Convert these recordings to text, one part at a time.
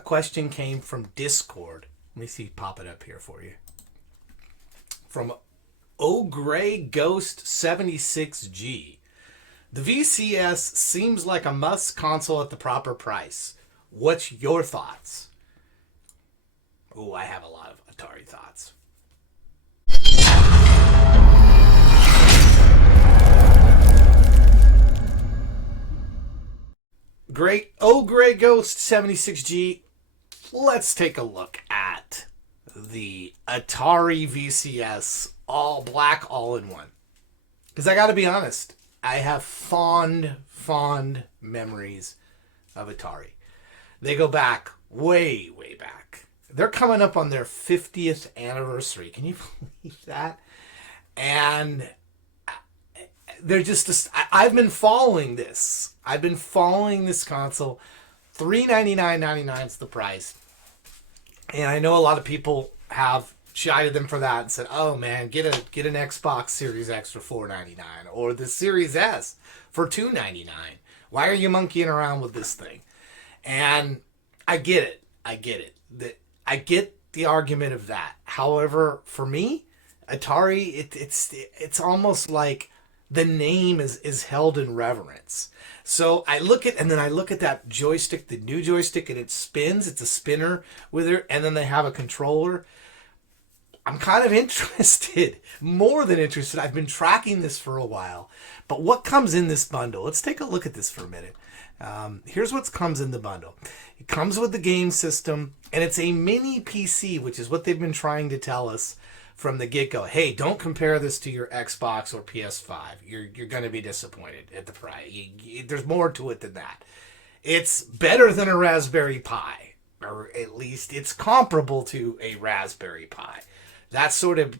a question came from Discord. Let me see, pop it up here for you. From O'Gray Ghost 76G. The VCS seems like a must console at the proper price. What's your thoughts? Oh, I have a lot of Atari thoughts. Great. Gray Ghost 76G. Let's take a look at the Atari VCS all black all-in-one. Because I got to be honest, I have fond memories of Atari. They go back way back. They're coming up on their 50th anniversary. Can you believe that? And they're just, I've been following this. I've been following this console. $399.99 is the price. And I know a lot of people have chided them for that and said, "Oh man, get an Xbox Series X for $499 or the Series S for $299. Why are you monkeying around with this thing?" And I get it. I get the argument of that. However, for me, Atari, it's almost like the name is held in reverence. So I look at that joystick, the new joystick, and it spins. It's a spinner with it, and then they have a controller. I'm kind of interested, more than interested. I've been tracking this for a while. But what comes in this bundle? Let's take a look at this for a minute. Here's what comes in the bundle. It comes with the game system, and it's a mini PC, which is what they've been trying to tell us from the get-go. Hey, don't compare this to your Xbox or PS5. You're going to be disappointed at the price. There's more to it than that. It's better than a Raspberry Pi, or at least it's comparable to a Raspberry Pi. That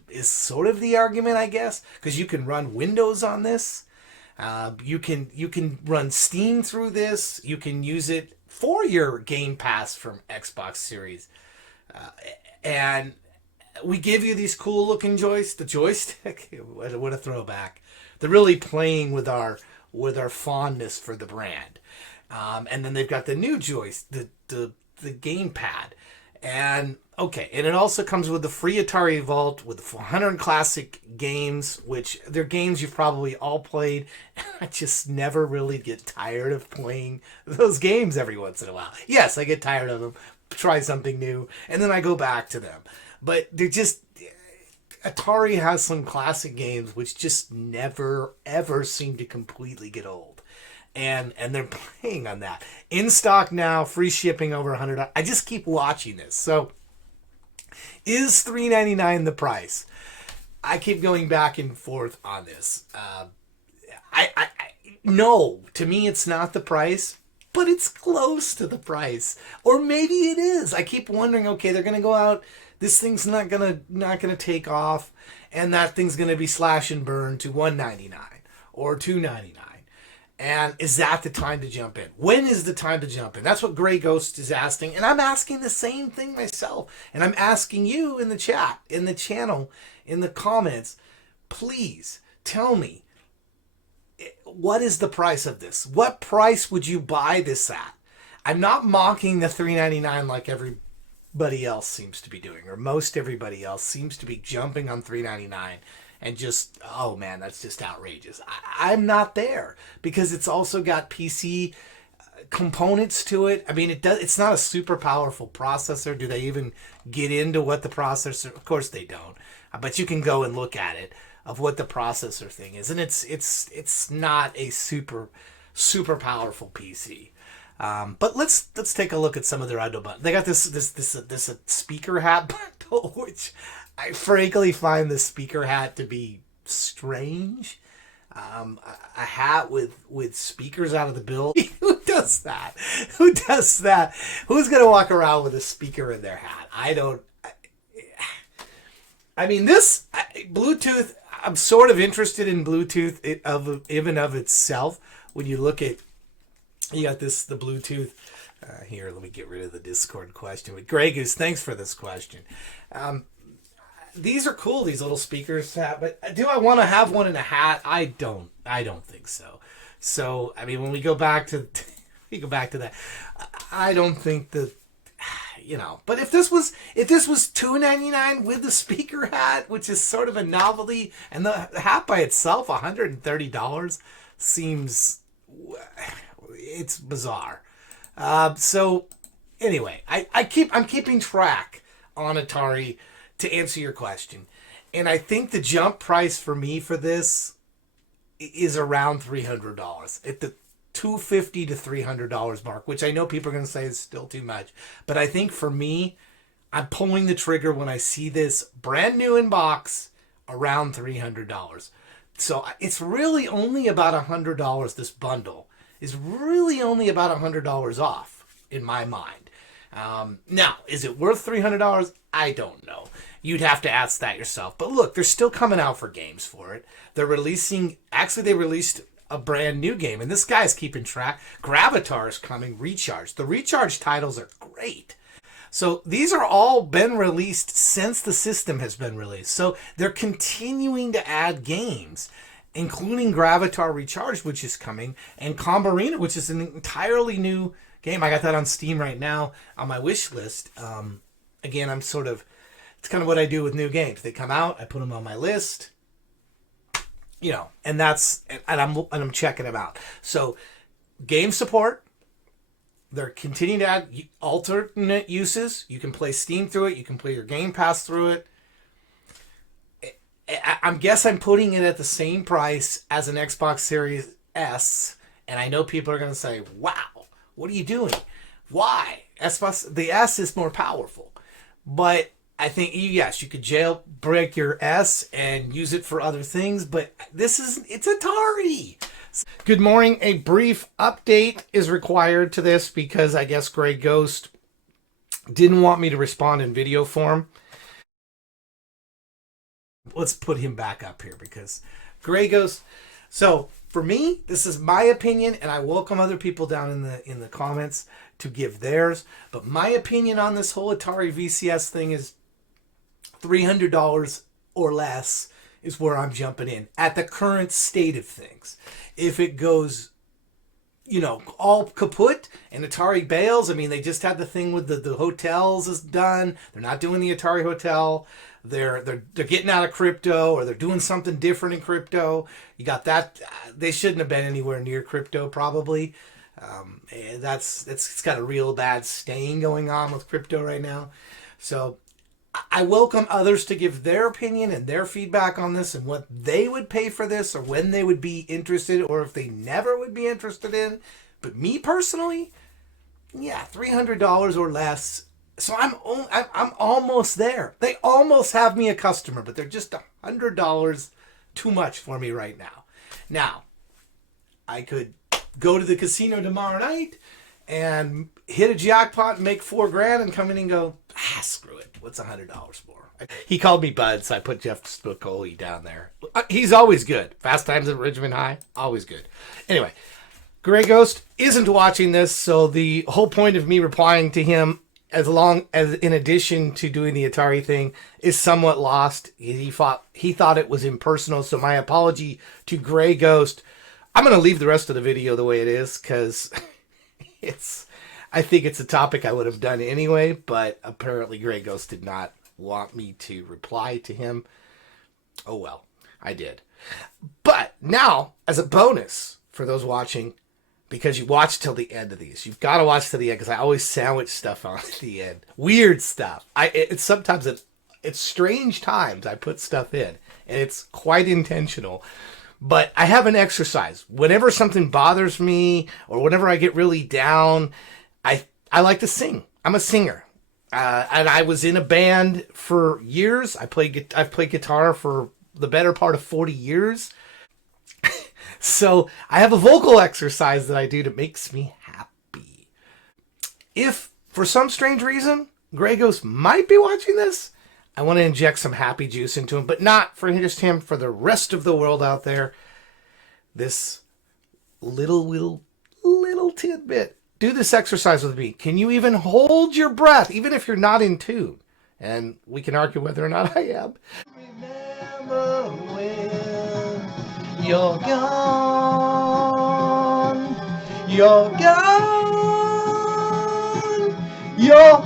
is sort of the argument, I guess, because you can run Windows on this. You can run Steam through this. You can use it for your Game Pass from Xbox Series, and we give you these cool looking the joystick. What a throwback! They're really playing with our fondness for the brand, and then they've got the new joystick, the gamepad, and okay, and it also comes with the free Atari Vault with the 400 classic games, which they're games you've probably all played. I just never really get tired of playing those games every once in a while. Yes, I get tired of them, try something new, and then I go back to them. But they're just, Atari has some classic games which just never, ever seem to completely get old. And they're playing on that. In stock now, free shipping over $100. I just keep watching this. So, is $399 the price? I keep going back and forth on this. No, to me it's not the price, but it's close to the price. Or maybe it is. I keep wondering, okay, they're going to go out, this thing's not gonna take off, and that thing's gonna be slash and burn to $199 or $299. And is that the time to jump in? When is the time to jump in? That's what Gray Ghost is asking, and I'm asking the same thing myself. And I'm asking you in the chat, in the channel, in the comments, please tell me, what is the price of this? What price would you buy this at? I'm not mocking the $399 like everybody else seems to be doing, or most everybody else seems to be jumping on $399 and just, oh man, that's just outrageous. I'm not there, because it's also got PC components to it. I mean, it's not a super powerful processor. Do they even get into what the processor? Of course they don't. But you can go and look at it of what the processor thing is, and it's not a super powerful PC. But let's take a look at some of their audio buttons. They got this speaker hat bundle, which I frankly find the speaker hat to be strange. A hat with speakers out of the bill. Who does that? Who's gonna walk around with a speaker in their hat? I mean, this Bluetooth. I'm sort of interested in Bluetooth of itself. When you look at, you got the Bluetooth. Here, let me get rid of the Discord question. But Greg is, thanks for this question. These are cool, these little speakers. But do I want to have one in a hat? I don't think so. So, I mean, when we go back to that, I don't think that. you know. But if this was $299 with the speaker hat, which is sort of a novelty, and the hat by itself $130 seems, it's bizarre. So anyway, I'm keeping track on Atari to answer your question, and I think the jump price for me for this is around $300 at the $250 to $300 mark, which I know people are going to say is still too much, but I think for me, I'm pulling the trigger when I see this brand new in box around $300. So it's really only about $100. This bundle is really only about $100 off in my mind. Now, is it worth $300? I don't know. You'd have to ask that yourself. But look, they're still coming out for games for it. They released a brand new game, and this guy's keeping track. Gravatar is coming, Recharge. The Recharge titles are great. So these are all been released since the system has been released. So they're continuing to add games, including Gravatar Recharge, which is coming, and Combarina, which is an entirely new game. I got that on Steam right now on my wish list. Again, it's kind of what I do with new games. They come out, I put them on my list, you know, and I'm checking them out. So game support, they're continuing to add alternate uses. You can play Steam through it. You can play your Game Pass through it. I guess I'm putting it at the same price as an Xbox Series S, and I know people are going to say, wow, what are you doing? Why? The S is more powerful. But I think, yes, you could jailbreak your S and use it for other things, but it's Atari. Good morning. A brief update is required to this because I guess Grey Ghost didn't want me to respond in video form. Let's put him back up here because Grey Ghost. So for me, this is my opinion, and I welcome other people down in the comments to give theirs. But my opinion on this whole Atari VCS thing is $300 or less is where I'm jumping in at the current state of things. If it goes, you know, all kaput and Atari bails, I mean, they just had the thing with the hotels is done. They're not doing the Atari Hotel. They're getting out of crypto, or they're doing something different in crypto. You got that. They shouldn't have been anywhere near crypto, probably. It's got a real bad stain going on with crypto right now. So I welcome others to give their opinion and their feedback on this and what they would pay for this, or when they would be interested, or if they never would be interested in. But me personally, yeah, $300 or less. So I'm almost there. They almost have me a customer, but they're just $100 too much for me right now. Now, I could go to the casino tomorrow night and hit a jackpot and make $4,000 and come in and go, screw it. What's $100 for? He called me Bud, so I put Jeff Spicoli down there. He's always good. Fast Times at Ridgemont High, always good. Anyway, Grey Ghost isn't watching this, so the whole point of me replying to him, as long as in addition to doing the Atari thing, is somewhat lost. He thought it was impersonal, so my apology to Grey Ghost. I'm going to leave the rest of the video the way it is because I think it's a topic I would have done anyway, but apparently Grey Ghost did not want me to reply to him. Oh well, I did. But now, as a bonus for those watching, because you watch till the end of these, you've got to watch till the end because I always sandwich stuff on at the end. Weird stuff. Sometimes it's strange times I put stuff in, and it's quite intentional. But I have an exercise. Whenever something bothers me or whenever I get really down, I like to sing. I'm a singer. And I was in a band for years. I've played guitar for the better part of 40 years. So I have a vocal exercise that I do that makes me happy. If for some strange reason Grey Ghost might be watching this, I want to inject some happy juice into him, but not for just him, for the rest of the world out there. This little tidbit. Do this exercise with me. Can you even hold your breath, even if you're not in tune? And we can argue whether or not I am. Remember when you're gone. You're gone. You're